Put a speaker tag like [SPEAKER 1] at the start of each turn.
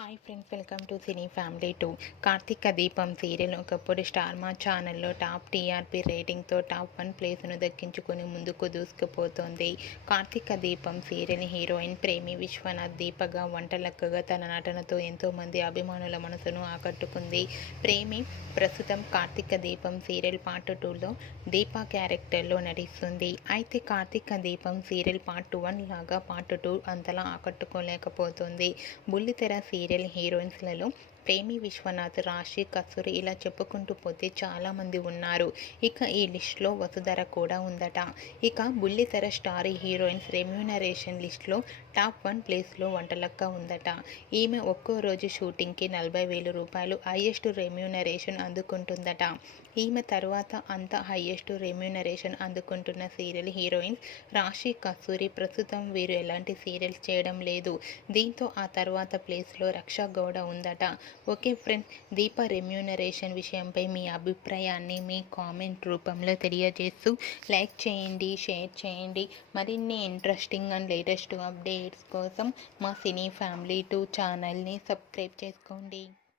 [SPEAKER 1] Hi friends welcome to cine family two. Karthika Deepam serial ఒకప్పుడు star Maa ఛానల్లో top TRP రేటింగ్తో top one ప్లేస్ను దక్కించుకుని ముందుకు దూసుకుపోతోంది. కార్తీక దీపం సీరియల్ హీరోయిన్ ప్రేమి విశ్వనాథ్ దీపగా వంటలక్కగా తన నటనతో ఎంతోమంది అభిమానుల మనసును ఆకట్టుకుంది. ప్రేమి ప్రస్తుతం కార్తీక దీపం సీరియల్ పార్ట్ టూలో దీప క్యారెక్టర్లో నటిస్తుంది. అయితే Karthika Deepam serial part one లాగా పార్ట్ టూ అంతలా ఆకట్టుకోలేకపోతుంది. బుల్లితెర సీరియల్ హీరోయిన్స్లలో ప్రేమి విశ్వనాథ్ రాశి కస్తూరి ఇలా చెప్పుకుంటూ పోతే చాలామంది ఉన్నారు. ఇక ఈ లిస్ట్లో వసుధర కూడా ఉందట. ఇక బుల్లితెర స్టార్ హీరోయిన్స్ రెమ్యూనరేషన్ లిస్ట్లో టాప్ వన్ ప్లేస్లో వంటలక్క ఉందట. ఈమె ఒక్కో రోజు షూటింగ్కి నలభై వేల రూపాయలు హైయెస్ట్ రెమ్యూనరేషన్ అందుకుంటుందట. ఈమె తర్వాత అంత హైయెస్ట్ రెమ్యూనరేషన్ అందుకుంటున్న సీరియల్ హీరోయిన్స్ రాశి కస్తూరి ప్రస్తుతం వీరు ఎలాంటి సీరియల్స్ చేయడం లేదు. దీంతో ఆ తర్వాత ప్లేస్లో రక్షా గౌడ ఉందట. ఓకే ఫ్రెండ్స్ దీప రెమ్యూనరేషన్ విషయంపై మీ అభిప్రాయాన్ని మీ కామెంట్ రూపంలో తెలియజేస్తూ లైక్ చేయండి షేర్ చేయండి. మరిన్ని ఇంట్రెస్టింగ్ అండ్ లేటెస్ట్ అప్డేట్స్ కోసం మా సినీ ఫ్యామిలీ టూ ఛానల్ని సబ్స్క్రైబ్ చేసుకోండి.